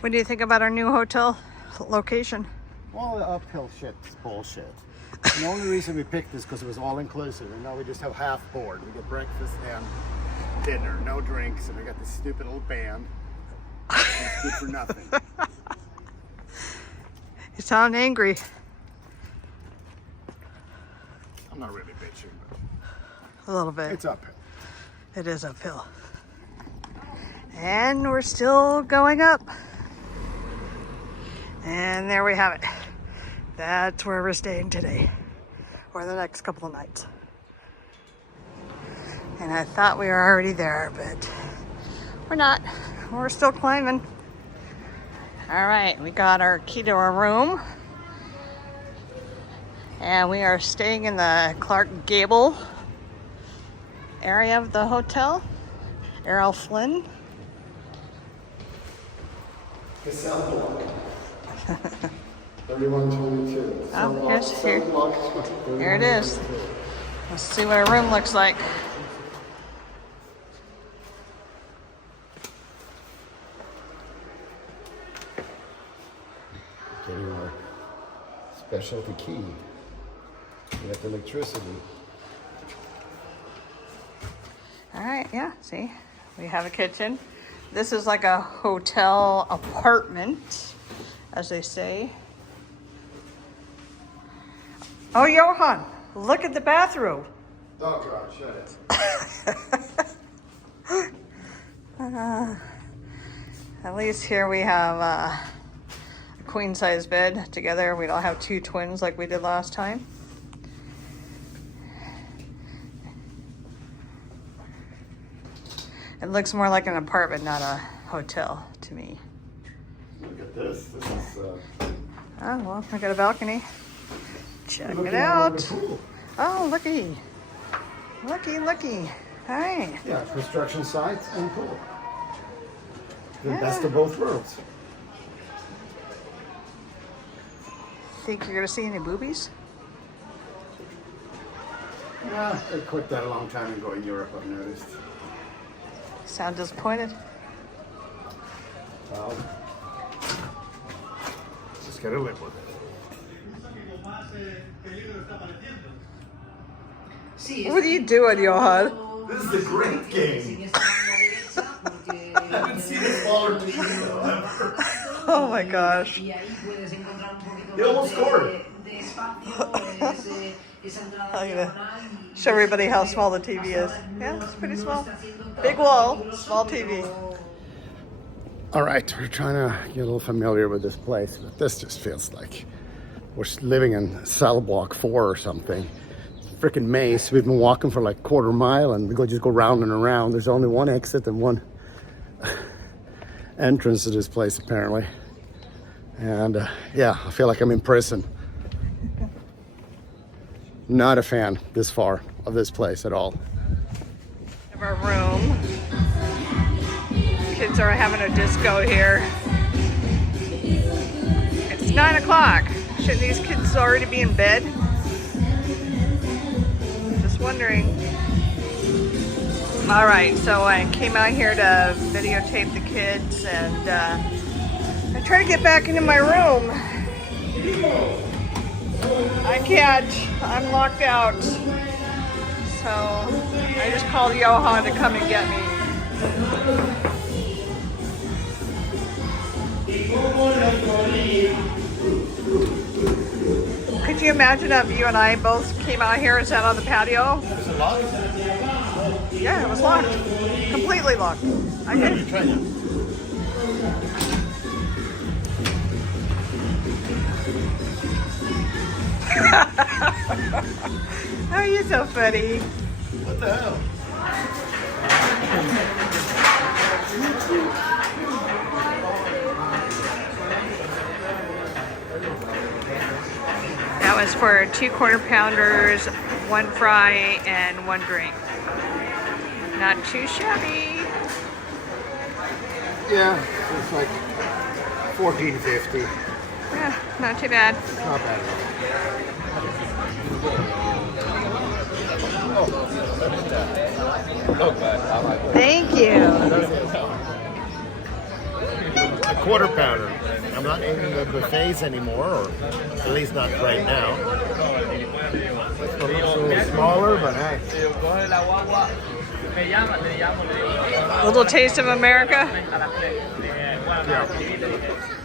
What do you think about our new hotel location? All the uphill shit is bullshit. The only reason we picked this because it was all inclusive, and now we just have half board. We get breakfast and dinner, no drinks, and we got this stupid little band. It's good for nothing. You sound angry. I'm not really bitching, but A little bit. it's uphill. It is uphill. And we're still going up. And there we have it. That's where we're staying today, or the next couple of nights. And I thought we were already there, but we're not. We're still climbing. All right, we got our key to our room. And we are staying in the Clark Gable area of the hotel. Errol Flynn. The cell block. 3122. Oh, here it is. Let's see what our room looks like. Getting our specialty key. We have electricity. All right, yeah, see, we have a kitchen. This is like a hotel apartment, as they say. Oh, Johan, look at the bathroom. Oh God, shut it. At least here we have a queen size bed together. We don't have two twins like we did last time. It looks more like an apartment, not a hotel to me. Look at this. This is. Oh, well, we got a balcony. Check it out. Oh, looky. Looky, looky. All right. Yeah, construction sites and pool. The Yeah. best of both worlds. Think you're going to see any boobies? Yeah, they quit that a long time ago in Europe, I've noticed. Sound disappointed? Well, just gotta live with it. What are you doing, Johan? This is a great game. I haven't seen a smaller team ever. Oh my gosh. He almost scored. I'm gonna show everybody how small the TV is. Yeah, it's pretty small. Big wall, small TV. All right, we're trying to get a little familiar with this place, but this just feels like we're living in cell block 4 or something. Freaking maze. We've been walking for like a quarter mile and we just go round and around. There's only one exit and one entrance to this place apparently. And yeah, I feel like I'm in prison. Not a fan this far of this place at all. Of our room. Kids are having a disco here. It's 9 o'clock. Shouldn't these kids already be in bed? Just wondering. All right, so I came out here to videotape the kids and I try to get back into my room. I can't. I'm locked out. So I just called Johan to come and get me. Could you imagine if you and I both came out here and sat on the patio? Was it locked? Yeah, it was locked. Completely locked. I did. Oh, you're so funny. What the hell? That was for 2 quarter pounders, 1 fry, and 1 drink. Not too shabby. Yeah, it's like $14.50. Yeah, not too bad. Not bad at all. Thank you. quarter pounder. I'm not eating the buffets anymore, or at least not right now. This one looks a little smaller, but hey. A little taste of America. Yeah.